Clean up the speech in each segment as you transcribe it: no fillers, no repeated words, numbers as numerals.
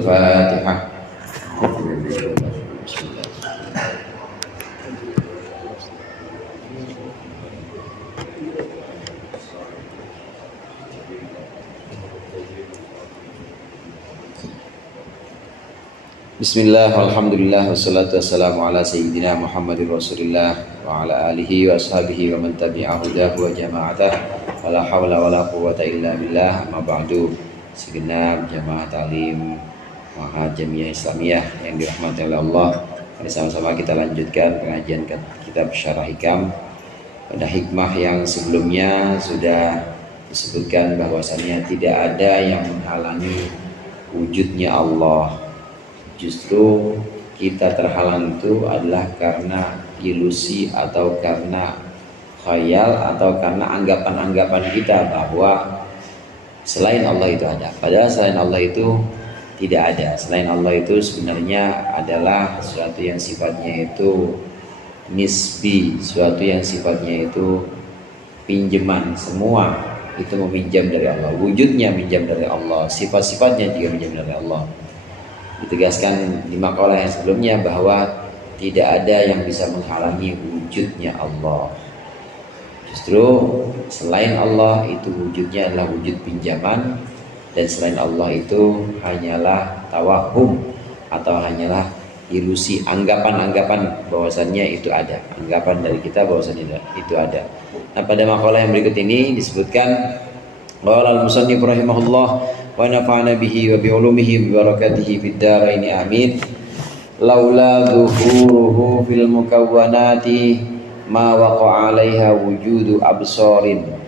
Suratul Fatihah. Bismillah, alhamdulillah, wassalatu wassalamu ala sayyidina Muhammadin Rasulillah wa ala alihi wa ashabihi wa man tabi'ahu dahu wa jama'atah wa la hawla wa la quwwata illa billah. Amma ba'du. Segenap jamaah ta'lim Ma'had Jamiah Islamiyah yang dirahmati oleh Allah, bersama-sama kita lanjutkan pengajian kitab Syarah Hikam. Pada hikmah yang sebelumnya sudah disebutkan bahwasannya tidak ada yang menghalangi wujudnya Allah. Justru kita terhalang itu adalah karena ilusi atau karena khayal atau karena anggapan-anggapan kita bahwa selain Allah itu ada. Padahal selain Allah itu tidak ada. Selain Allah itu sebenarnya adalah sesuatu yang sifatnya itu nisbi, sesuatu yang sifatnya itu pinjaman. Semua itu meminjam dari Allah. Wujudnya minjam dari Allah, sifat-sifatnya juga minjam dari Allah. Ditegaskan di makalah yang sebelumnya bahwa tidak ada yang bisa menghalangi wujudnya Allah. Justru selain Allah itu wujudnya adalah wujud pinjaman, dan selain Allah itu hanyalah tawahum atau hanyalah ilusi, anggapan-anggapan bahwasannya itu ada, anggapan dari kita bahwasannya itu ada. Nah, pada makalah yang berikut ini disebutkan qala al-musannif rahimahullah wa nafa'ana bihi wa bi'ulumihi bi barakatihi fid dharain amin. Laula dhuhuruhu fil mukawwanati ma waqa'a 'alaiha wujudu absarin.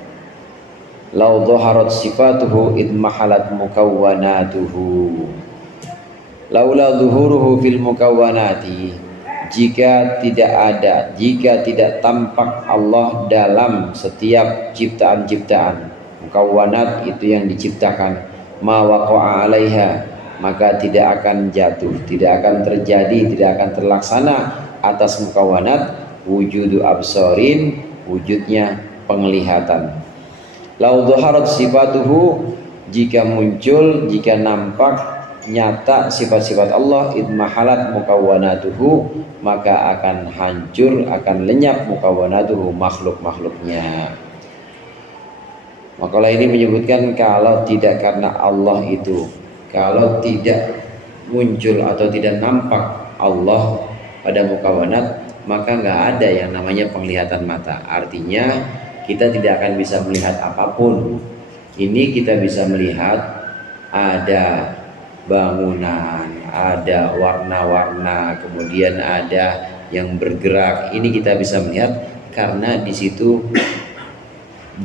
Law dhaharat sifatuhu id mahalat mukawwanatuhu. Laula dhuhuruhu fil mukawwanati, jika tidak tampak Allah dalam setiap ciptaan-ciptaan. Mukawwanat itu yang diciptakan. Ma waqa'a 'alaiha, maka tidak akan jatuh, tidak akan terjadi, tidak akan terlaksana atas mukawwanat wujudu absarin, wujudnya penglihatan. Lau dhaharat sifatuhu, jika muncul, jika nampak nyata sifat-sifat Allah, idmahalat mukawwanatuhu, maka akan hancur, akan lenyap mukawwanatuhu, makhluk-makhluknya. Makalah ini menyebutkan kalau tidak karena Allah itu, kalau tidak muncul atau tidak nampak Allah pada mukawwanat, maka nggak ada yang namanya penglihatan mata. Artinya kita tidak akan bisa melihat apapun. Ini kita bisa melihat ada bangunan, ada warna-warna, kemudian ada yang bergerak. Ini kita bisa melihat karena di situ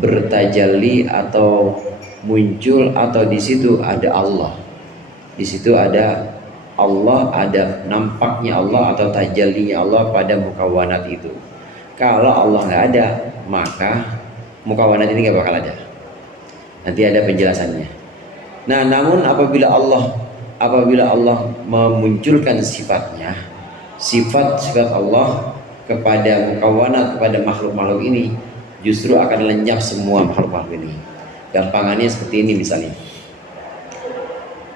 bertajalli atau muncul, atau di situ ada Allah. Di situ ada Allah, ada nampaknya Allah atau tajallinya Allah pada mukawwanat itu. Kalau Allah nggak ada, maka mukawwanat ini nggak bakal ada. Nanti ada penjelasannya. Nah, namun apabila Allah memunculkan sifatnya, sifat-sifat Allah kepada mukawwanat, kepada makhluk-makhluk ini, justru akan lenyap semua makhluk-makhluk ini. Gampangannya seperti ini misalnya.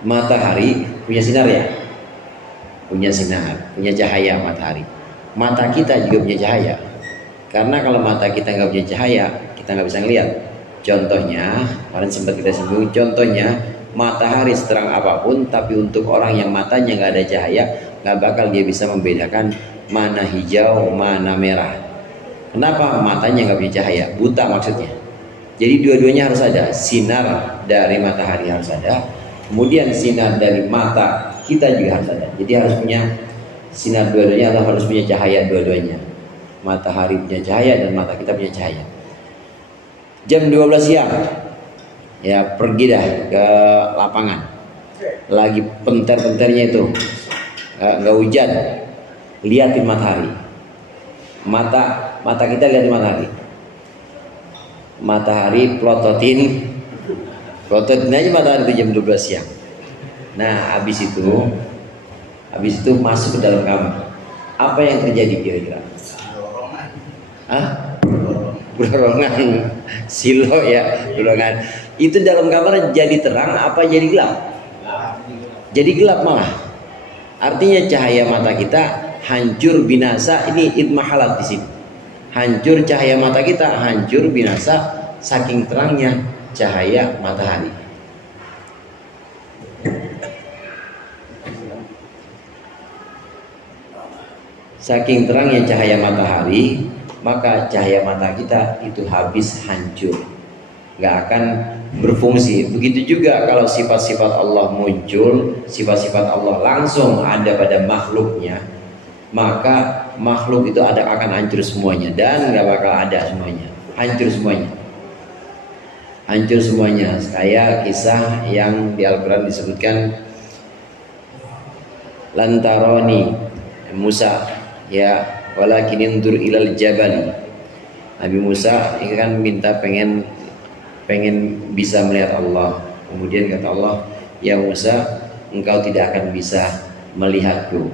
Matahari punya sinar ya? Punya sinar, punya cahaya matahari. Mata kita juga punya cahaya. Karena kalau mata kita nggak punya cahaya, kita nggak bisa ngelihat. Contohnya, kemarin sempat kita singgung, contohnya matahari seterang apapun, tapi untuk orang yang matanya nggak ada cahaya, nggak bakal dia bisa membedakan mana hijau, mana merah. Kenapa? Matanya nggak punya cahaya, buta maksudnya. Jadi dua-duanya harus ada, sinar dari matahari harus ada, kemudian sinar dari mata kita juga harus ada. Jadi harus punya sinar dua-duanya, atau harus punya cahaya dua-duanya. Matahari punya cahaya dan mata kita punya cahaya. Jam 12 siang, ya pergi dah ke lapangan. Lagi penter-penternya itu, nggak hujan, liatin matahari. Mata kita lihat matahari. Matahari plototin aja matahari itu jam 12 siang. Nah, habis itu masuk ke dalam kamar. Apa yang terjadi kira-kira? Dorongan silo ya, dorongan. Itu dalam kamar jadi terang apa jadi gelap? jadi gelap malah. Artinya cahaya mata kita hancur binasa. Ini idmahalat di sini. Hancur cahaya mata kita, hancur binasa saking terangnya cahaya matahari. Saking terangnya cahaya matahari, maka cahaya mata kita itu habis, hancur, nggak akan berfungsi. Begitu juga kalau sifat-sifat Allah muncul, sifat-sifat Allah langsung ada pada makhluknya, maka makhluk itu akan hancur semuanya dan nggak bakal ada semuanya, hancur semuanya, hancur semuanya. Kayak kisah yang di Al-Quran disebutkan, lantaroni Musa ya walakin indur ilal jabali. Nabi Musa ini kan minta pengen bisa melihat Allah. Kemudian kata Allah, ya Musa, engkau tidak akan bisa melihatku,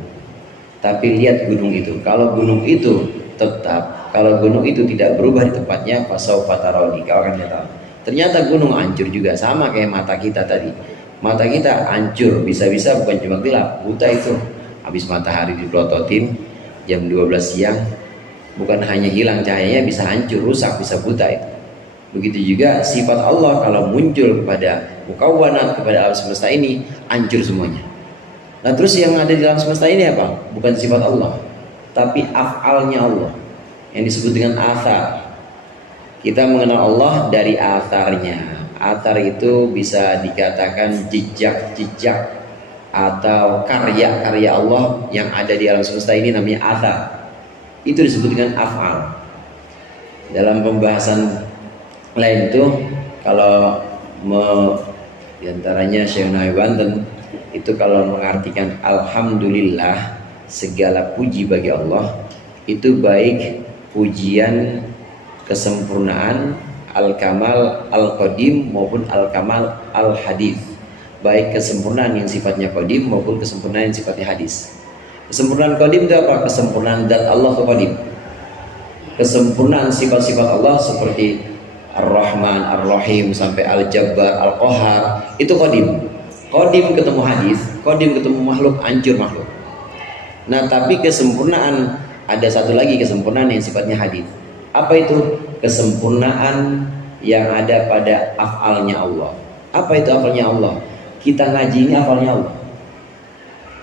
tapi lihat gunung itu. Kalau gunung itu tetap, kalau gunung itu tidak berubah di tempatnya, fasaufa taroni, kau akan lihat Allah. Ternyata gunung hancur juga, sama kayak mata kita tadi. Mata kita hancur, bisa-bisa bukan cuma gelap, buta itu. Habis matahari dipelototin jam 12 siang, bukan hanya hilang cahayanya, bisa hancur, rusak, bisa buta itu. Begitu juga sifat Allah kalau muncul kepada mukawwanat, kepada alam semesta ini, hancur semuanya. Nah terus yang ada di alam semesta ini apa? Bukan sifat Allah, tapi af'alnya Allah yang disebut dengan athar. Kita mengenal Allah dari atharnya. Athar itu bisa dikatakan jejak-jejak atau karya-karya Allah yang ada di alam semesta ini, namanya athar. Itu disebut dengan af'al. Dalam pembahasan lain itu, kalau diantaranya Syekh Nawawi Banten itu kalau mengartikan alhamdulillah, segala puji bagi Allah, itu baik pujian kesempurnaan al-kamal al-qadim maupun al-kamal al-hadith, baik kesempurnaan yang sifatnya qadim maupun kesempurnaan yang sifatnya hadis. Kesempurnaan qadim itu apa? Kesempurnaan zat Allah itu qadim. Kesempurnaan sifat-sifat Allah seperti Ar-Rahman, Ar-Rahim sampai Al-Jabbar, Al-Qahar, itu qadim. Qadim ketemu hadis, qadim ketemu makhluk, hancur makhluk. Nah, tapi kesempurnaan, ada satu lagi kesempurnaan yang sifatnya hadis. Apa itu? Kesempurnaan yang ada pada af'alnya Allah. Apa itu af'alnya Allah? Kita ngaji ini af'alnya Allah.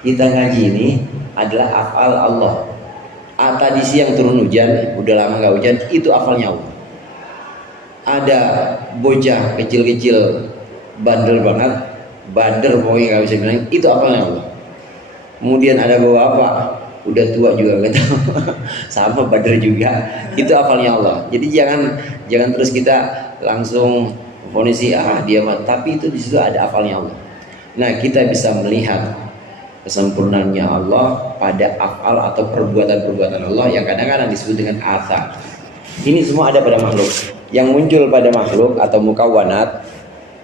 Kita ngaji ini adalah af'al Allah. Tadi siang turun hujan, udah lama gak hujan, itu af'alnya Allah. Ada bocah kecil-kecil bandel banget, bader pokoknya gak bisa bilang, itu af'alnya Allah. Kemudian ada bapak udah tua juga gak tahu sama bader juga, itu af'alnya Allah. Jadi jangan terus kita langsung fonisi dia mah, tapi itu di situ ada af'alnya Allah. Nah, kita bisa melihat kesempurnaannya Allah pada af'al atau perbuatan-perbuatan Allah yang kadang-kadang disebut dengan athar. Ini semua ada pada makhluk. Yang muncul pada makhluk atau mukawwanat,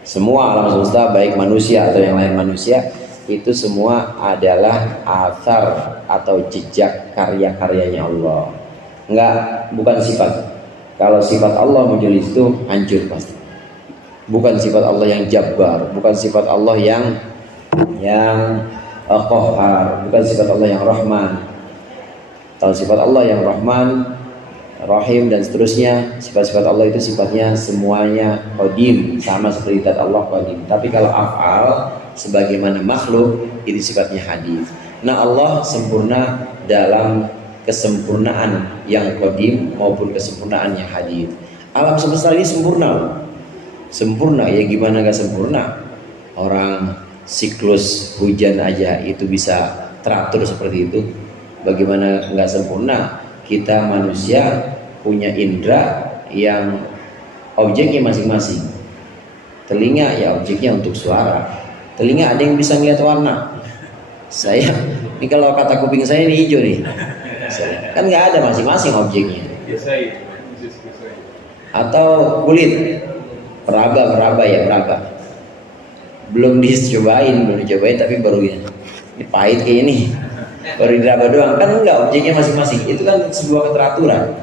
semua alam semesta baik manusia atau yang lain manusia, itu semua adalah athar atau jejak karya-karyanya Allah. Bukan sifat. Kalau sifat Allah muncul itu hancur pasti. Bukan sifat Allah yang jabbar, bukan sifat Allah yang qahhar, bukan sifat Allah yang rahman. Kalau sifat Allah yang rahman, rahim dan seterusnya, sifat-sifat Allah itu sifatnya semuanya qadim, sama seperti zat Allah qadim. Tapi kalau af'al sebagaimana makhluk, itu sifatnya hadis. Nah, Allah sempurna dalam kesempurnaan yang qadim maupun kesempurnaan yang hadis. Alam semesta ini sempurna ya, gimana gak sempurna? Orang siklus hujan aja itu bisa teratur seperti itu, bagaimana nggak sempurna? Kita manusia punya indera yang objeknya masing-masing. Telinga ya objeknya untuk suara. Telinga ada yang bisa melihat warna. Saya ini kalau kata kuping saya ini hijau nih, kan nggak ada, masing-masing objeknya. Atau kulit, peraba ya, peraba. Belum dicobain tapi baru ini pahit kayak ini, baru diraba doang, kan enggak, objeknya masing-masing. Itu kan sebuah keteraturan.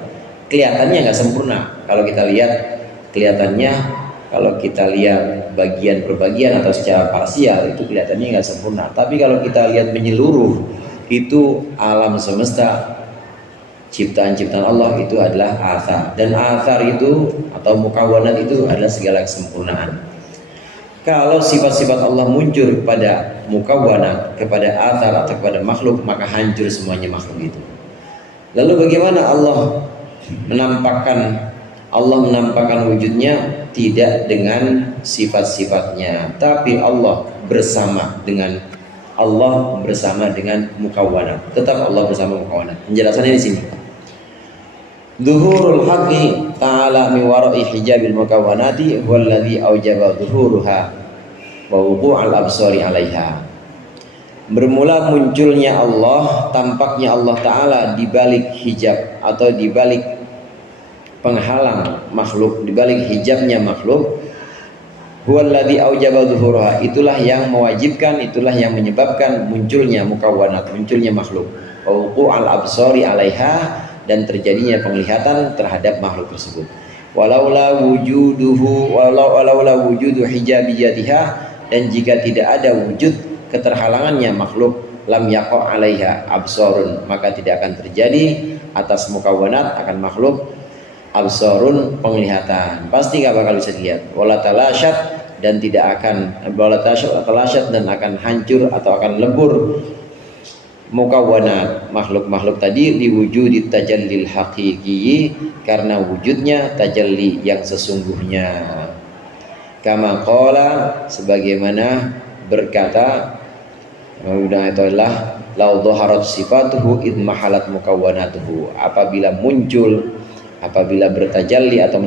Kelihatannya nggak sempurna. Kalau kita lihat kelihatannya, kalau kita lihat bagian per bagian atau secara parsial itu kelihatannya nggak sempurna. Tapi kalau kita lihat menyeluruh, itu alam semesta ciptaan-ciptaan Allah itu adalah athar, dan athar itu atau mukawwanat itu adalah segala kesempurnaan. Kalau sifat-sifat Allah muncul pada mukawwanat, kepada athar atau kepada makhluk, maka hancur semuanya makhluk itu. Lalu bagaimana Allah menampakkan wujudnya? Tidak dengan sifat-sifatnya, tapi Allah bersama dengan mukawwanat. Tetap Allah bersama mukawwanat. Penjelasannya di sini. Zuhurul haqqi ta'ala min wara'i hijabil mukawwanati huwallazi aujaba zuhuruha wa wuqu'al absari 'alaiha. Bermula munculnya Allah, tampaknya Allah Ta'ala di balik hijab atau di balik penghalang makhluk, di balik hijabnya makhluk. Huwallazi aujaba zuhuruha, itulah yang mewajibkan, itulah yang menyebabkan munculnya mukawwanat, munculnya makhluk. Wa wuqu'al absari 'alaiha, dan terjadinya penglihatan terhadap makhluk tersebut. Walaula wujudu hijabiyatiha, dan jika tidak ada wujud keterhalangannya makhluk, lam yaqa 'alaiha absarun, maka tidak akan terjadi atas mukawwanat akan makhluk absarun, penglihatan. Pasti nggak bakal bisa dilihat. Wala talashat, dan tidak akan talashat, dan akan hancur atau akan lebur mukawwanat makhluk-makhluk tadi diwujudi tajallil haqiqi, karena wujudnya tajalli yang sesungguhnya. Kama qala, sebagaimana berkata mudah itu adalah lau dhaharat sifatuhu id mahalat mukawwanatuhu, apabila bertajalli atau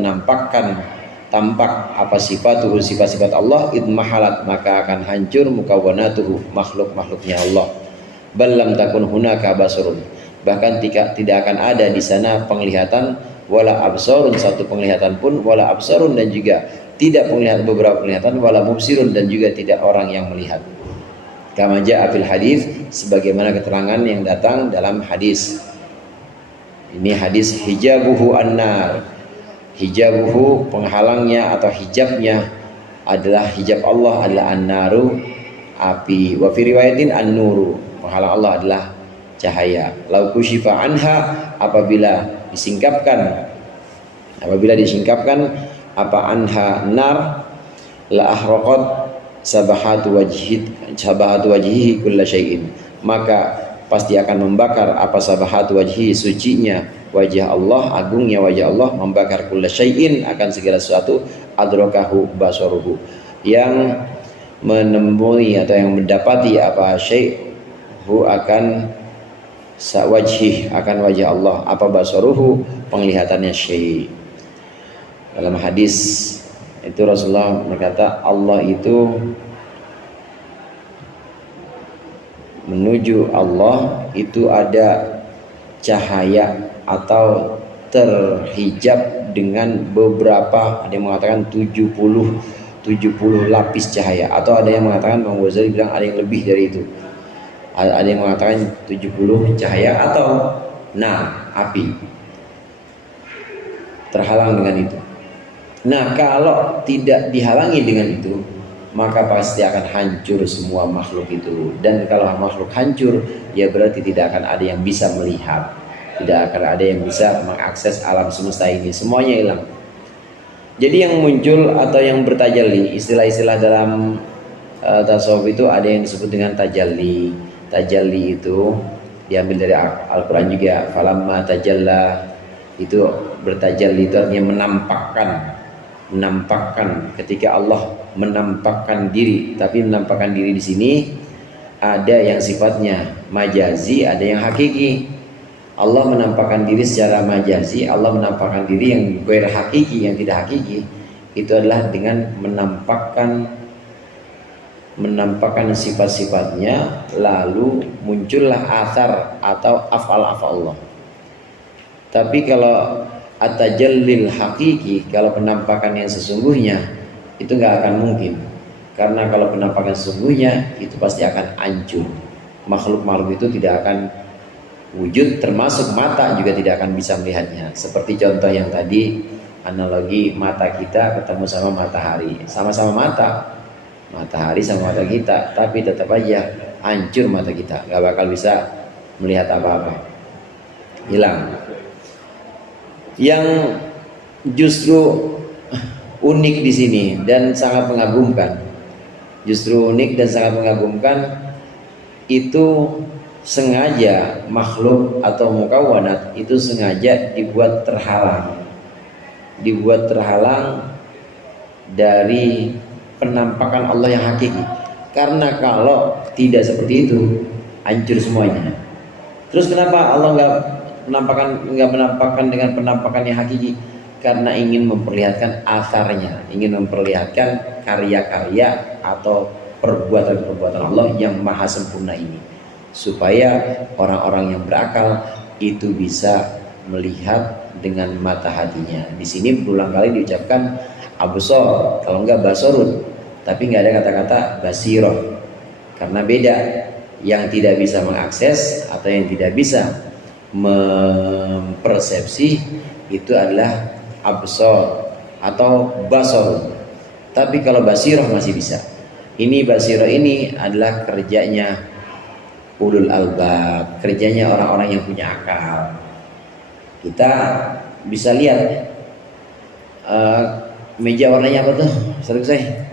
tampak apa sifat-sifat Allah, id mahalat, maka akan hancur mukawwanatuhu, makhluk-makhluknya Allah. Balam takun hunaka basarun, bahkan tidak akan ada di sana penglihatan, wala absarun, satu penglihatan pun, wala absarun, dan juga tidak penglihatan, beberapa penglihatan, wala mubsirun, dan juga tidak orang yang melihat. Kama jaa fil hadis, sebagaimana keterangan yang datang dalam hadis. Ini hadis hijabuhu annar, hijabuhu penghalangnya atau hijabnya adalah hijab Allah adalah annaru, api. Wa fi riwayatin an-nuru, penghalang Allah adalah cahaya. Lau kusyifa anha, apabila disingkapkan apa anha nar, la ahraqat sabahatu wajhihi kulla syai'in, maka pasti akan membakar apa sabahatu wajhihi, sucinya wajah Allah, agungnya wajah Allah, membakar kulla syai'in, akan segala sesuatu, adrakahu basaruhu, yang menemui atau yang mendapati apa syai'hu akan wajhih, akan wajah Allah, apa basaruhu, penglihatannya syai'. Dalam hadis itu Rasulullah berkata, Allah itu menuju Allah itu ada cahaya atau terhijab dengan beberapa, ada yang mengatakan 70 lapis cahaya, atau ada yang mengatakan, Bang Ghazali bilang ada yang lebih dari itu, ada yang mengatakan 70 cahaya atau api terhalang dengan itu. Nah, kalau tidak dihalangi dengan itu, maka pasti akan hancur semua makhluk itu. Dan kalau makhluk hancur, ya berarti tidak akan ada yang bisa melihat, tidak akan ada yang bisa mengakses alam semesta ini, semuanya hilang. Jadi yang muncul atau yang bertajalli, istilah-istilah dalam tasawuf itu ada yang disebut dengan tajalli. Tajalli itu diambil dari Al-Quran juga. Falamma tajalla, itu bertajalli itu artinya menampakkan, ketika Allah menampakkan diri. Tapi menampakkan diri di sini ada yang sifatnya majazi, ada yang hakiki. Allah menampakkan diri secara majazi, Allah menampakkan diri yang ghair hakiki, yang tidak hakiki, itu adalah dengan menampakkan sifat-sifatnya, lalu muncullah athar atau af'al Allah. Tapi kalau at-tajallil hakiki, kalau penampakan yang sesungguhnya, itu nggak akan mungkin. Karena kalau penampakan sesungguhnya, itu pasti akan hancur. Makhluk-makhluk itu tidak akan wujud, termasuk mata juga tidak akan bisa melihatnya. Seperti contoh yang tadi analogi mata kita ketemu sama matahari, sama-sama matahari sama mata kita, tapi tetap aja hancur mata kita, nggak bakal bisa melihat apa-apa, hilang. Yang justru unik di sini dan sangat mengagumkan, itu sengaja makhluk atau mukawanat itu sengaja dibuat terhalang dari penampakan Allah yang hakiki. Karena kalau tidak seperti itu, hancur semuanya. Terus kenapa Allah nggak menampakkan dengan penampakan yang hakiki? Karena ingin memperlihatkan asarnya, ingin memperlihatkan karya-karya atau perbuatan-perbuatan Allah yang maha sempurna ini, supaya orang-orang yang berakal itu bisa melihat dengan mata hatinya. Di sini berulang kali diucapkan absor, kalau enggak basorun, tapi nggak ada kata-kata basiroh, karena beda. Yang tidak bisa mengakses atau yang tidak bisa mempersepsi itu adalah absor atau basor. Tapi kalau basiroh masih bisa. Ini basiroh ini adalah kerjanya ulul albab, kerjanya orang-orang yang punya akal. Kita bisa lihat meja warnanya apa tuh? Saya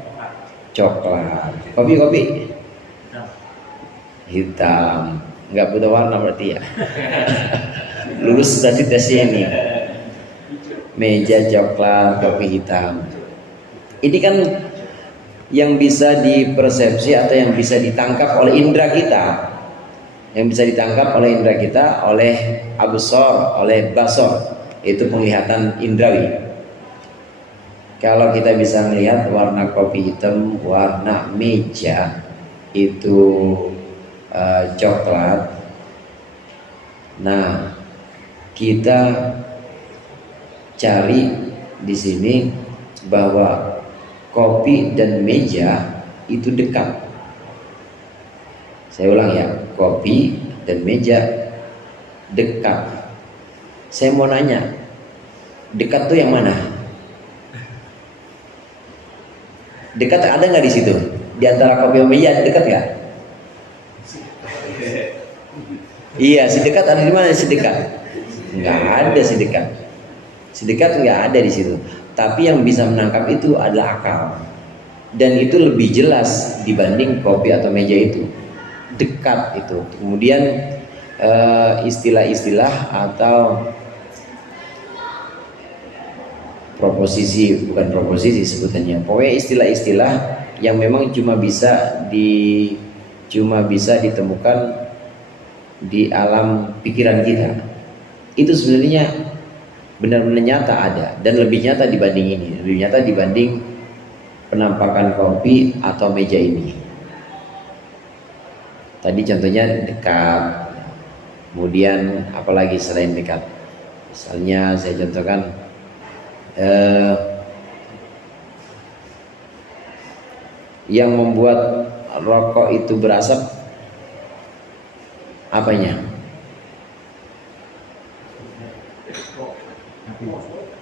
coklat. Kopi hitam. Nggak butuh warna berarti ya. Lulus tadi tesnya ini. Meja coklat, kopi hitam. Ini kan yang bisa dipersepsi atau yang bisa ditangkap oleh indera kita. Yang bisa ditangkap oleh indera kita, oleh absor, oleh basor. Itu penglihatan indrawi. Kalau kita bisa melihat warna kopi hitam, warna meja itu coklat. Nah, kita cari di sini bahwa kopi dan meja itu dekat. Saya ulang ya, kopi dan meja dekat. Saya mau nanya, dekat tuh yang mana? Dekat ada nggak di situ? Di antara kopi dan meja dekat nggak? Iya, si dekat ada di mana? Si dekat nggak ada, si dekat nggak ada di situ. Tapi yang bisa menangkap itu adalah akal, dan itu lebih jelas dibanding kopi atau meja itu. Dekat itu. Kemudian istilah-istilah atau bukan proposisi sebutannya. Pokoknya istilah-istilah yang memang cuma bisa ditemukan di alam pikiran kita. Itu sebenarnya benar-benar nyata ada, dan lebih nyata dibanding ini, lebih nyata dibanding penampakan kopi atau meja ini. Tadi contohnya dekat, kemudian apalagi selain dekat, misalnya saya contohkan yang membuat rokok itu berasap, apanya?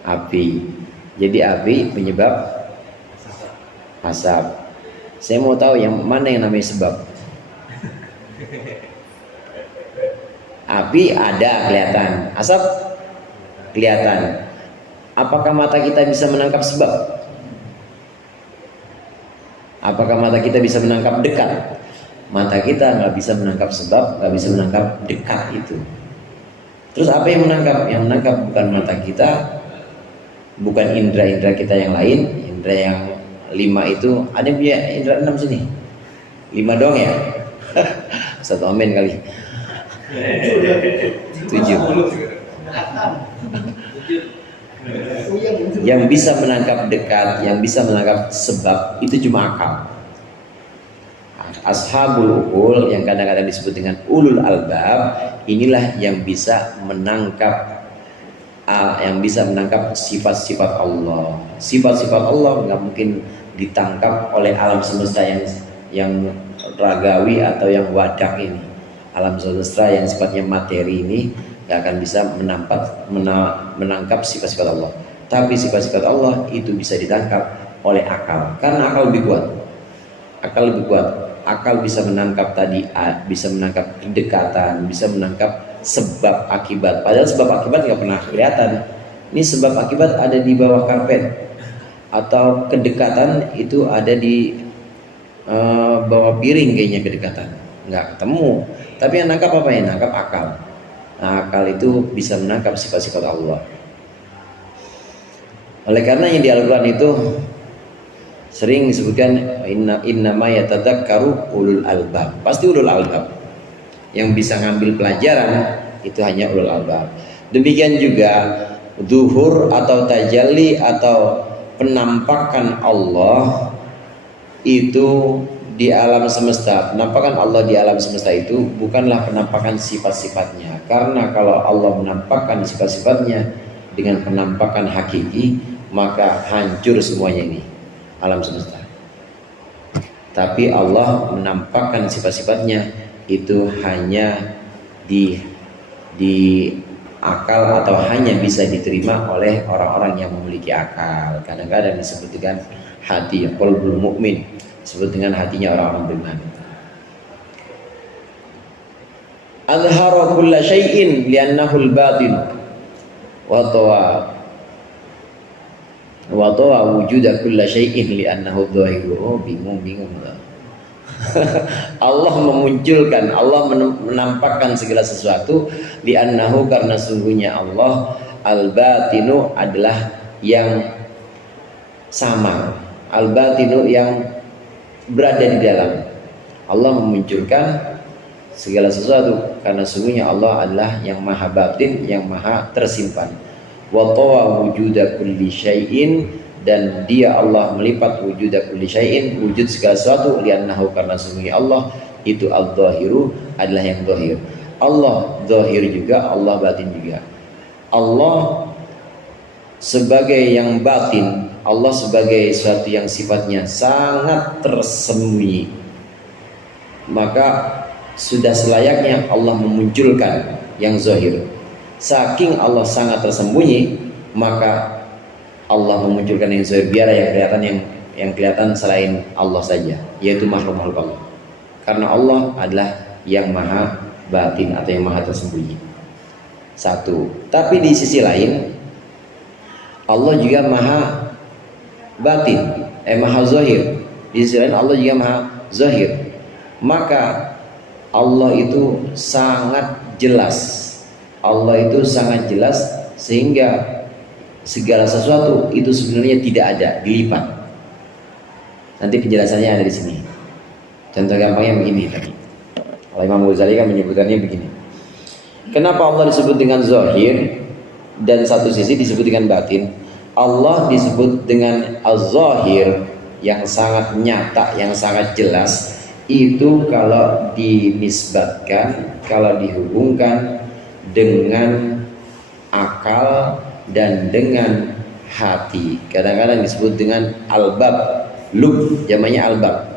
Api. Jadi api penyebab asap. Saya mau tahu yang mana yang namanya sebab. Api ada kelihatan, asap kelihatan. Apakah mata kita bisa menangkap sebab? Apakah mata kita bisa menangkap dekat? Mata kita nggak bisa menangkap sebab, nggak bisa menangkap dekat itu. Terus apa yang menangkap? Yang menangkap bukan mata kita, bukan indera-indera kita yang lain. Indera yang 5 itu, ada yang punya indera 6 sini? 5 doang ya? Satu amin kali. 7. Yang bisa menangkap dekat, yang bisa menangkap sebab, itu cuma akal. Ashabul uqul, yang kadang-kadang disebut dengan ulul albab, inilah yang bisa menangkap sifat-sifat Allah. Sifat-sifat Allah nggak mungkin ditangkap oleh alam semesta yang ragawi atau yang wadak ini. Alam semesta yang sifatnya materi ini nggak akan bisa menangkap sifat-sifat Allah. Tapi sifat-sifat Allah itu bisa ditangkap oleh akal, karena akal lebih kuat. Akal lebih kuat. Akal bisa menangkap tadi, bisa menangkap kedekatan, bisa menangkap sebab akibat. Padahal sebab akibat nggak pernah kelihatan. Ini sebab akibat ada di bawah karpet, atau kedekatan itu ada di bawah piring kayaknya, kedekatan nggak ketemu. Tapi yang nangkap apa? Yang nangkap akal. Nah, akal itu bisa menangkap sifat-sifat Allah. Oleh karena yang di Al-Quran itu sering disebutkan innama yatadzakkaru ulul albab. Pasti ulul albab yang bisa ngambil pelajaran itu hanya ulul albab. Demikian juga zuhur atau tajalli atau penampakan Allah itu di alam semesta. Penampakan Allah di alam semesta itu bukanlah penampakan sifat-sifatnya, karena kalau Allah menampakkan sifat-sifatnya dengan penampakan hakiki, maka hancur semuanya ini alam semesta. Tapi Allah menampakkan sifat-sifatnya itu hanya di akal, atau hanya bisa diterima oleh orang-orang yang memiliki akal. Kadang-kadang disebut dengan hati, qalbul mukmin, disebut dengan hatinya orang-orang beriman. Azhara kulla syai'in li'annahu al-batin wa tawa wujuda kulla syai'in li'annahu adh-dhahir. Oh, bingung. Allah memunculkan, Allah menampakkan segala sesuatu, li'annahu, karena sungguhnya Allah al-batinu adalah yang sama, al-batinu yang berada di dalam. Allah memunculkan segala sesuatu karena sungguhnya Allah adalah yang maha batin, yang maha tersimpan. Wa tawa wujuda kulli syai'in, dan dia Allah melipat wujuda kulli syai'in, wujud segala sesuatu, li'annahu, karena sungguhnya Allah itu al-dhahiru, adalah yang zahir. Allah zahir juga, Allah batin juga. Allah sebagai yang batin, Allah sebagai sesuatu yang sifatnya sangat tersembunyi, maka sudah selayaknya Allah memunculkan yang zahir. Saking Allah sangat tersembunyi, maka Allah memunculkan yang zahir, biar yang kelihatan selain Allah saja, yaitu makhluk-makhluk Allah. Karena Allah adalah yang maha batin atau yang maha tersembunyi. Satu. Tapi di sisi lain Allah juga maha batin, maha zahir. Di sisi lain Allah juga maha zahir. Maka Allah itu sangat jelas. Allah itu sangat jelas sehingga segala sesuatu itu sebenarnya tidak ada, dilipat. Nanti penjelasannya ada di sini. Contoh gampangnya begini tadi. Kalau Imam Ghazali kan menyebutkannya begini. Kenapa Allah disebut dengan zahir dan satu sisi disebut dengan batin? Allah disebut dengan az-zahir, yang sangat nyata, yang sangat jelas. Itu kalau dinisbatkan, kalau dihubungkan dengan akal dan dengan hati. Kadang-kadang disebut dengan albab, lub, jamanya albab.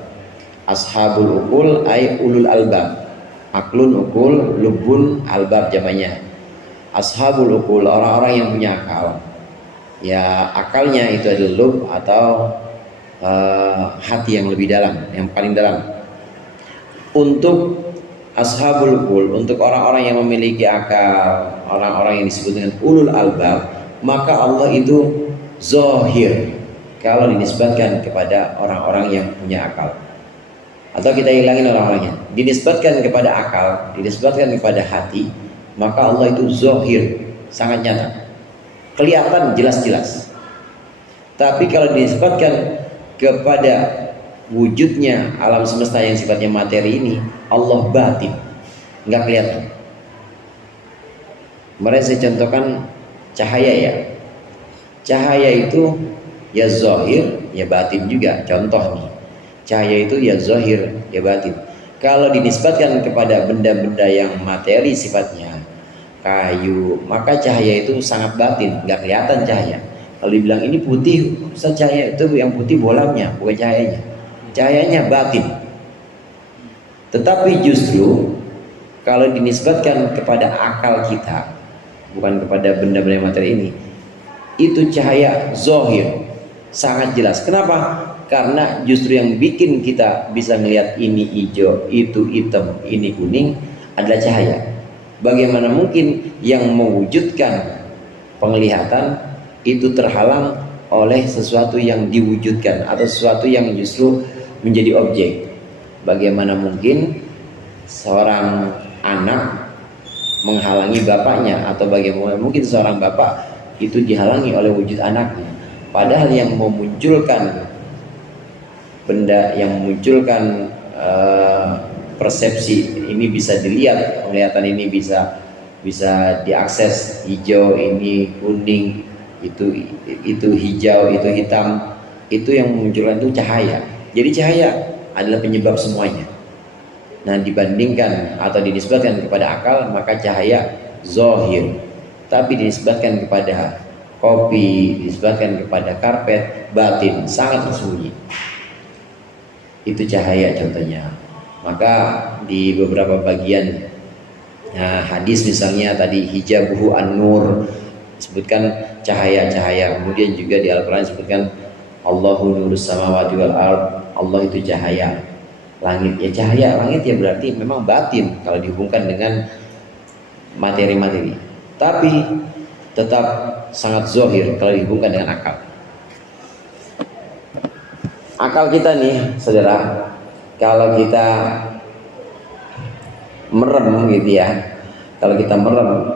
Ashabul ukul ay ulul albab. Aklun ukul, lubun albab jamanya. Ashabul ukul, orang-orang yang punya akal. Ya, akalnya itu adalah lub atau hati yang lebih dalam, yang paling dalam. Untuk ashabul ukul, untuk orang-orang yang memiliki akal, orang-orang yang disebut dengan ulul albab, maka Allah itu zahir kalau dinisbatkan kepada orang-orang yang punya akal. Atau kita hilangin orang-orangnya, dinisbatkan kepada akal, dinisbatkan kepada hati, maka Allah itu zahir, sangat nyata, kelihatan jelas-jelas. Tapi kalau dinisbatkan kepada wujudnya alam semesta yang sifatnya materi ini, Allah batin, nggak kelihatan. Kemarin saya contohkan cahaya ya. Cahaya itu ya zahir, ya batin juga. Contoh nih, cahaya itu ya zahir, ya batin. Kalau dinisbatkan kepada benda-benda yang materi sifatnya, kayu, maka cahaya itu sangat batin, nggak kelihatan cahaya. Kalau dibilang ini putih, Ustaz, cahaya itu yang putih bolanya, bukan cahayanya. Cahayanya batin. Tetapi justru kalau dinisbatkan kepada akal kita, bukan kepada benda-benda materi ini, itu cahaya zahir, sangat jelas. Kenapa? Karena justru yang bikin kita bisa melihat ini hijau, itu hitam, ini kuning adalah cahaya. Bagaimana mungkin yang mewujudkan penglihatan itu terhalang oleh sesuatu yang diwujudkan atau sesuatu yang justru menjadi objek? Bagaimana mungkin seorang anak menghalangi bapaknya, atau bagaimana mungkin seorang bapak itu dihalangi oleh wujud anaknya? Padahal yang memunculkan benda, yang memunculkan persepsi ini bisa dilihat, penglihatan ini bisa diakses, hijau ini kuning, itu hijau, itu hitam, itu yang memunculkan itu cahaya. Jadi cahaya adalah penyebab semuanya. Nah, dibandingkan atau dinisbatkan kepada akal, maka cahaya zahir. Tapi dinisbatkan kepada kopi, dinisbatkan kepada karpet, batin, sangat tersembunyi. Itu cahaya contohnya. Maka di beberapa bagian hadis misalnya tadi hijabuhu an-nur, disebutkan cahaya-cahaya. Kemudian juga di Al-Quran disebutkan Allahu nurus samawati wal ard, Allah itu cahaya langit. Ya cahaya langit ya berarti memang batin kalau dihubungkan dengan materi-materi, tapi tetap sangat zahir kalau dihubungkan dengan akal. Akal kita nih saudara, kalau kita merem gitu ya, kalau kita merem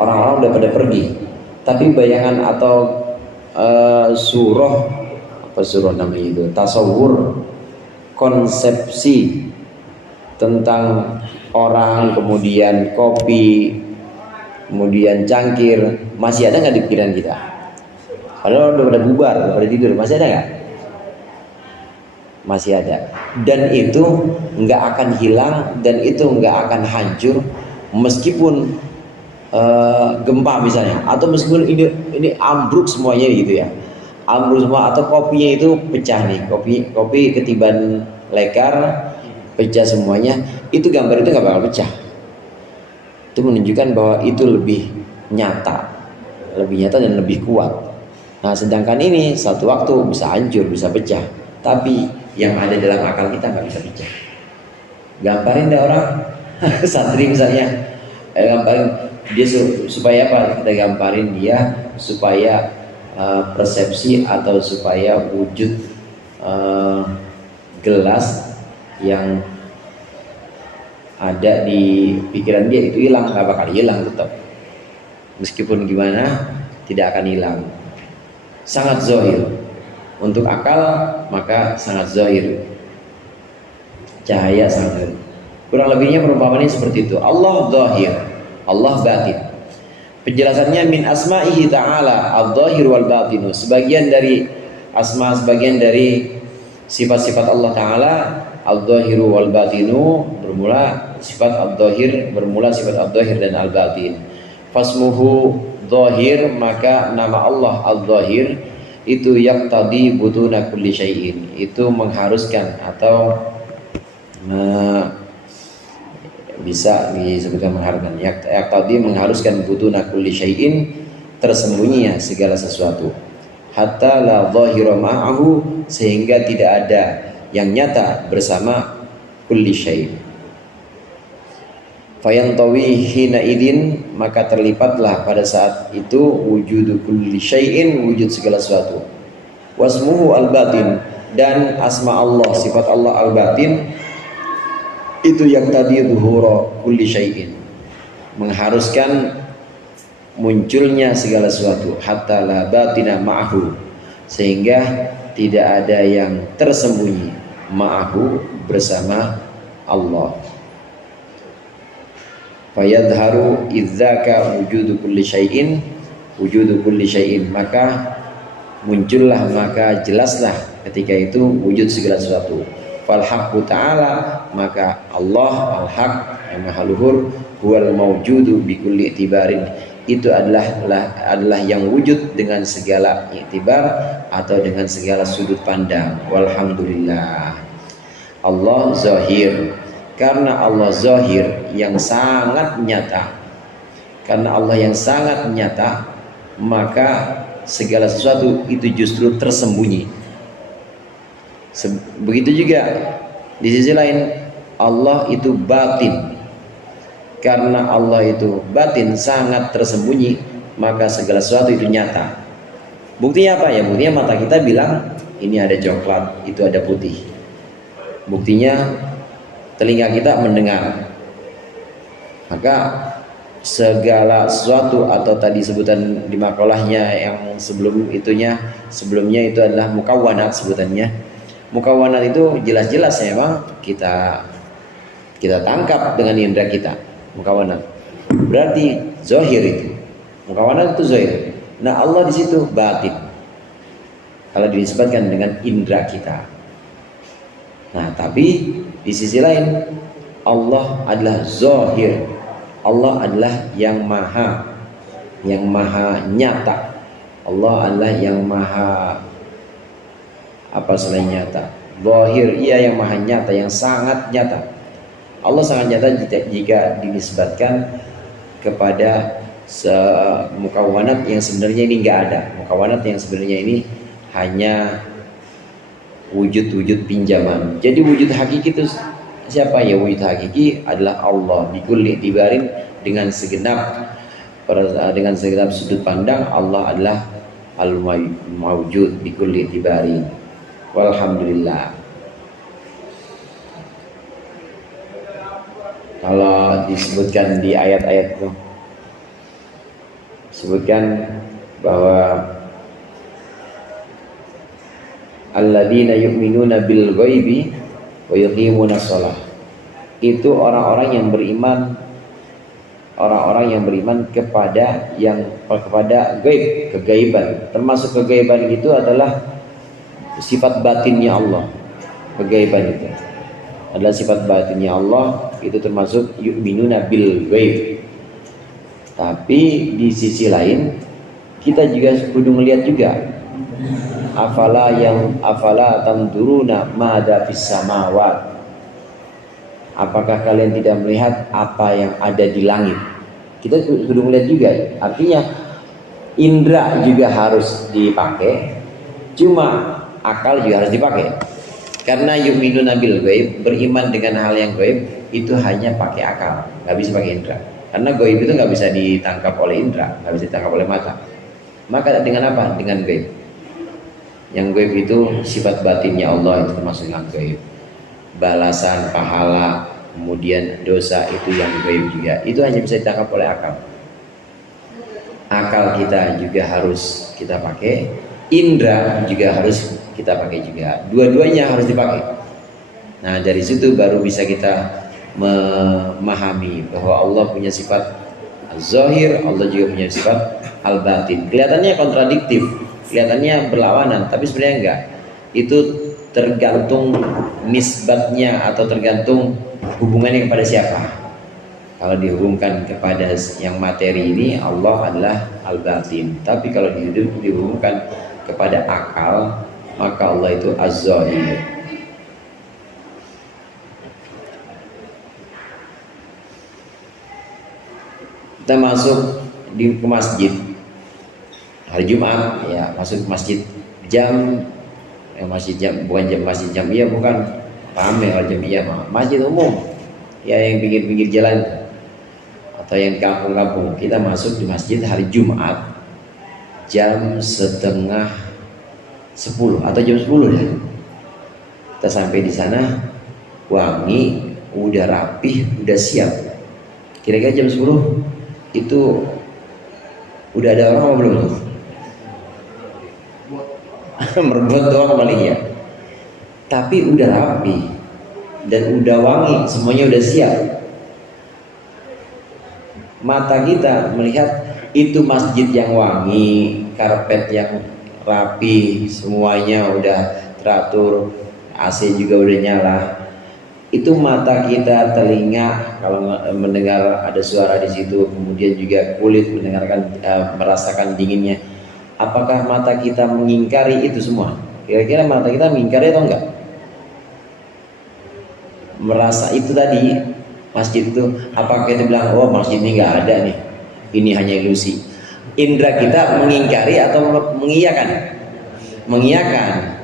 orang-orang udah pada pergi, tapi bayangan atau surah namanya itu, tasawur, konsepsi tentang orang, kemudian kopi, kemudian cangkir, masih ada nggak di pikiran kita? Padahal udah pada bubar, udah pada tidur, masih ada nggak? Masih ada. Dan itu nggak akan hilang, dan itu nggak akan hancur meskipun gempa misalnya, atau meskipun ini ambruk semuanya gitu ya, ambruk semua, atau kopinya itu pecah nih, kopi ketiban lekar, pecah semuanya, itu gambar itu nggak bakal pecah. Itu menunjukkan bahwa itu lebih nyata dan lebih kuat. Nah, sedangkan ini satu waktu bisa hancur, bisa pecah, tapi yang ada dalam akal kita nggak bisa pecah. Gambarin deh orang santri misalnya, gambarin dia supaya apa? Kita gambarin dia supaya persepsi atau supaya wujud gelas yang ada di pikiran dia itu hilang, nggak bakal hilang tetap. Meskipun gimana tidak akan hilang. Sangat zahir. Untuk akal maka sangat zahir, cahaya sangat zahir. Kurang lebihnya perumpamannya seperti itu. Allah zahir, Allah batin. Penjelasannya min asma'ihi ta'ala al-zahir wal batinu. Sebagian dari asma, sebagian dari sifat-sifat Allah Ta'ala, al-zahiru wal batinu, bermula sifat al-zahir, bermula sifat al-zahir dan al-batin. Fasmuhu zahir, maka nama Allah al-zahir itu yaqtadi butuna kulli syai'in, itu mengharuskan atau bisa disebutkan mengharuskan, yaqtadi mengharuskan butuna kulli syai'in, tersembunyinya segala sesuatu, hatta la zahira ma'ahu, sehingga tidak ada yang nyata bersama kulli syai'. Fayantawi hina idin, maka terlipatlah pada saat itu wujudu kulli syai'in, wujud segala sesuatu. Wasmuhu al-batin, dan asma Allah, sifat Allah al-batin itu yang tadi zuhura kulli syai'in, mengharuskan munculnya segala sesuatu, hatta la batina ma'ahu, sehingga tidak ada yang tersembunyi ma'ahu, bersama Allah. Fayadharu idzaka wujudu kulli syai'in, maka muncullah, maka jelaslah ketika itu wujud segala sesuatu. Fal haqqu ta'ala, maka Allah al-haq yang maha luhur, huwal mawjudu bi kulli i'tibarin, itu adalah yang wujud dengan segala iktibar atau dengan segala sudut pandang. Walhamdulillah. Allah zahir, karena Allah zahir yang sangat nyata, Karena Allah yang sangat nyata, maka segala sesuatu itu justru tersembunyi. Begitu juga di sisi lain, Allah itu batin. Karena Allah itu batin, sangat tersembunyi, maka segala sesuatu itu nyata. Buktinya apa ya? Buktinya mata kita bilang ini ada coklat, itu ada putih. Buktinya telinga kita mendengar. Maka segala sesuatu, atau tadi sebutan di makalahnya yang sebelumnya itu adalah mukawwanat sebutannya. Mukawwanat itu jelas-jelas memang kita tangkap dengan indera kita. Mukawwanat berarti zahir, itu mukawwanat itu zahir. Nah, Allah di situ batin kalau dinisbatkan dengan indera kita. Nah, tapi di sisi lain Allah adalah zahir. Allah adalah yang maha nyata. Allah adalah yang maha apa selain nyata? Zahir, ia yang maha nyata, yang sangat nyata. Allah sangat nyata jika dinisbatkan kepada mukawwanat yang sebenarnya ini enggak ada. Mukawwanat yang sebenarnya ini hanya wujud-wujud pinjaman. Jadi wujud hakiki itu siapa ya? Wujud hakiki adalah Allah bikulli tibarin, dengan segenap sudut pandang Allah adalah al-mawjud bikulli tibarin. Walhamdulillah. Kalau disebutkan di ayat-ayat itu, sebutkan bahwa alladzina yu'minuna bil ghaibi wa yuqimuna shalah. Itu orang-orang yang beriman kepada gaib, kegaiban. Termasuk kegaiban itu adalah sifat batinnya Allah. Kegaiban itu adalah sifat batinnya Allah, itu termasuk yu'minuna bil ghaib. Tapi di sisi lain kita juga kudu melihat juga, afala tanduruna mada fis samawat. Apakah kalian tidak melihat apa yang ada di langit? Kita kudu melihat juga. Artinya indera juga harus dipakai, cuma akal juga harus dipakai. Karena yu'minuna bil ghaib, beriman dengan hal yang gaib, itu hanya pakai akal, nggak bisa pakai indera. Karena gaib itu nggak bisa ditangkap oleh indera, nggak bisa ditangkap oleh mata. Maka dengan apa? Dengan gaib. Yang gaib itu sifat batinnya Allah, itu termasuk yang gaib. Balasan, pahala, kemudian dosa, itu yang gaib juga. Itu hanya bisa ditangkap oleh akal. Akal kita juga harus kita pakai, indera juga harus kita pakai juga. Dua-duanya harus dipakai. Nah, dari situ baru bisa kita memahami bahwa Allah punya sifat zahir, Allah juga punya sifat al-batin. Kelihatannya kontradiktif, kelihatannya berlawanan, tapi sebenarnya enggak. Itu tergantung nisbatnya atau tergantung hubungannya kepada siapa. Kalau dihubungkan kepada yang materi ini, Allah adalah al-batin. Tapi kalau dihubungkan kepada akal, maka Allah itu az-zahir. Kita masuk ke masjid hari Jumat, ya, masuk ke masjid bukan jam masjid jamiah, bukan rame kalau jamiah, masjid umum ya, yang pinggir-pinggir jalan atau yang kampung-kampung. Kita masuk di masjid hari Jumat jam 9:30 atau jam 10 ya. Kita sampai di sana wangi, udah rapih, udah siap. Kira-kira jam 10 itu udah ada orang apa belum tuh? Merebut doang paling ya. Tapi udah rapi dan udah wangi, semuanya udah siap. Mata kita melihat itu masjid yang wangi, karpet yang rapi, semuanya udah teratur, AC juga udah nyala. Itu mata kita, telinga kalau mendengar ada suara di situ, kemudian juga kulit merasakan dinginnya. Apakah mata kita mengingkari itu semua? Kira-kira mata kita mengingkari atau enggak? Merasa itu tadi masjid itu, apakah kita bilang, oh masjid ini enggak ada nih, ini hanya ilusi. Indra kita mengingkari atau mengiyakan? Mengiyakan.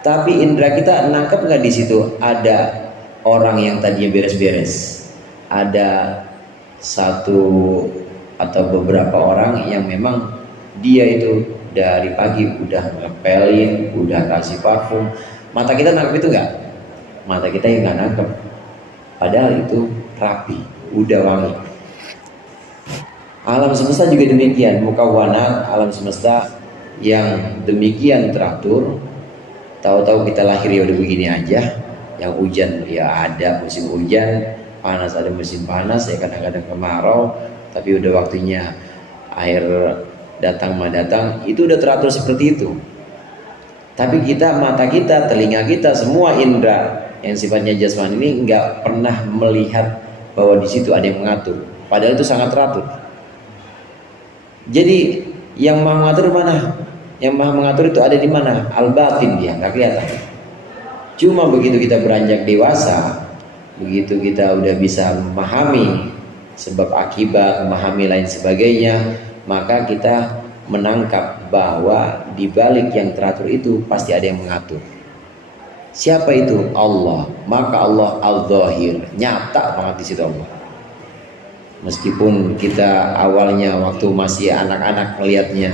Tapi indra kita nangkep nggak di situ ada orang yang tadinya beres-beres, ada satu atau beberapa orang yang memang dia itu dari pagi udah ngepelin, udah kasih parfum. Mata kita nangkep itu nggak? Mata kita yang nggak nangkep. Padahal itu rapi, udah wangi. Alam semesta juga demikian, mukawwanat alam semesta yang demikian teratur. Tahu-tahu kita lahir ya udah begini aja. Yang hujan ya ada musim hujan, panas ada musim panas, ya kadang-kadang kemarau, tapi udah waktunya air datang mah datang, itu udah teratur seperti itu. Tapi kita, mata kita, telinga kita, semua indera yang sifatnya jasmani ini nggak pernah melihat bahwa di situ ada yang mengatur. Padahal itu sangat teratur. Jadi yang maha mengatur mana? Yang maha mengatur itu ada di mana? Al-batin, dia nggak kelihatan. Cuma begitu kita beranjak dewasa, begitu kita udah bisa memahami sebab akibat, memahami lain sebagainya, maka kita menangkap bahwa di balik yang teratur itu pasti ada yang mengatur. Siapa itu? Allah. Maka Allah Al-Zahir, nyata banget di situ Allah. Meskipun kita awalnya waktu masih anak-anak melihatnya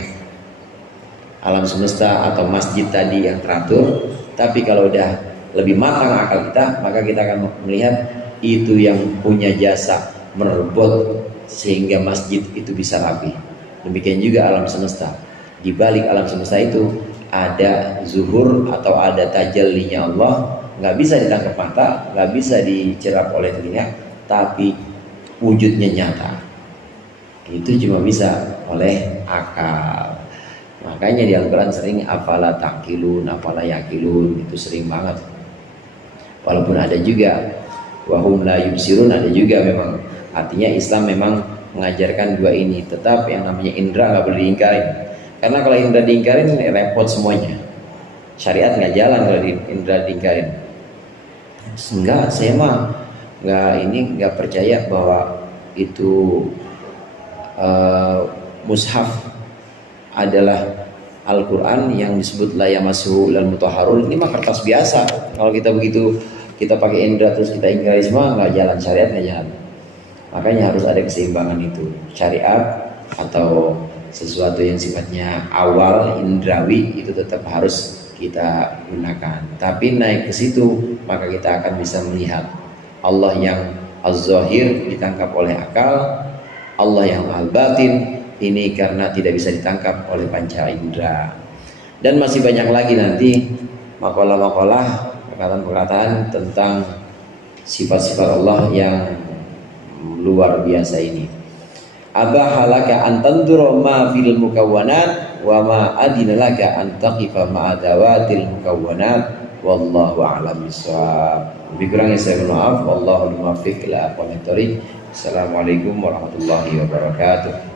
alam semesta atau masjid tadi yang teratur, tapi kalau udah lebih matang akal kita, maka kita akan melihat itu yang punya jasa merebut sehingga masjid itu bisa rapi. Demikian juga alam semesta. Di balik alam semesta itu ada zuhur atau ada tajallinya Allah, nggak bisa ditangkap mata, nggak bisa dicerap oleh telinga, tapi wujudnya nyata. Itu cuma bisa oleh akal. Makanya di Al-Quran sering afala taqilun, afala yaqilun, itu sering banget. Walaupun ada juga wahum la yubsirun, ada juga memang. Artinya Islam memang mengajarkan dua ini. Tetap yang namanya indra nggak boleh diingkarin. Karena kalau indra diingkarin repot semuanya. Syariat nggak jalan kalau indra diingkarin. Enggak, saya mah nggak percaya bahwa itu mushaf adalah Al-Quran yang disebut la yamassuhu illal mutahharun. Ini mah kertas biasa. Kalau kita begitu kita pakai indra terus kita ingkari semua, nggak jalan, syariat nggak jalan. Makanya harus ada keseimbangan itu. Syariat atau sesuatu yang sifatnya awal indrawi itu tetap harus kita gunakan. Tapi naik ke situ maka kita akan bisa melihat Allah yang az-zahir ditangkap oleh akal, Allah yang al-batin ini karena tidak bisa ditangkap oleh panca indera. Dan masih banyak lagi nanti makalah-makalah, perkataan-perkataan tentang sifat-sifat Allah yang luar biasa ini. Abahalaka an tandura ma fil mukawwanat wa ma adina laka an taqifa ma'a dawatil mukawwanat wallahu a'lam bissawab. Lebih kurangnya saya mohon maaf. Wallahu muwaffiq ila aqwamit thoriq. Assalamualaikum warahmatullahi wabarakatuh.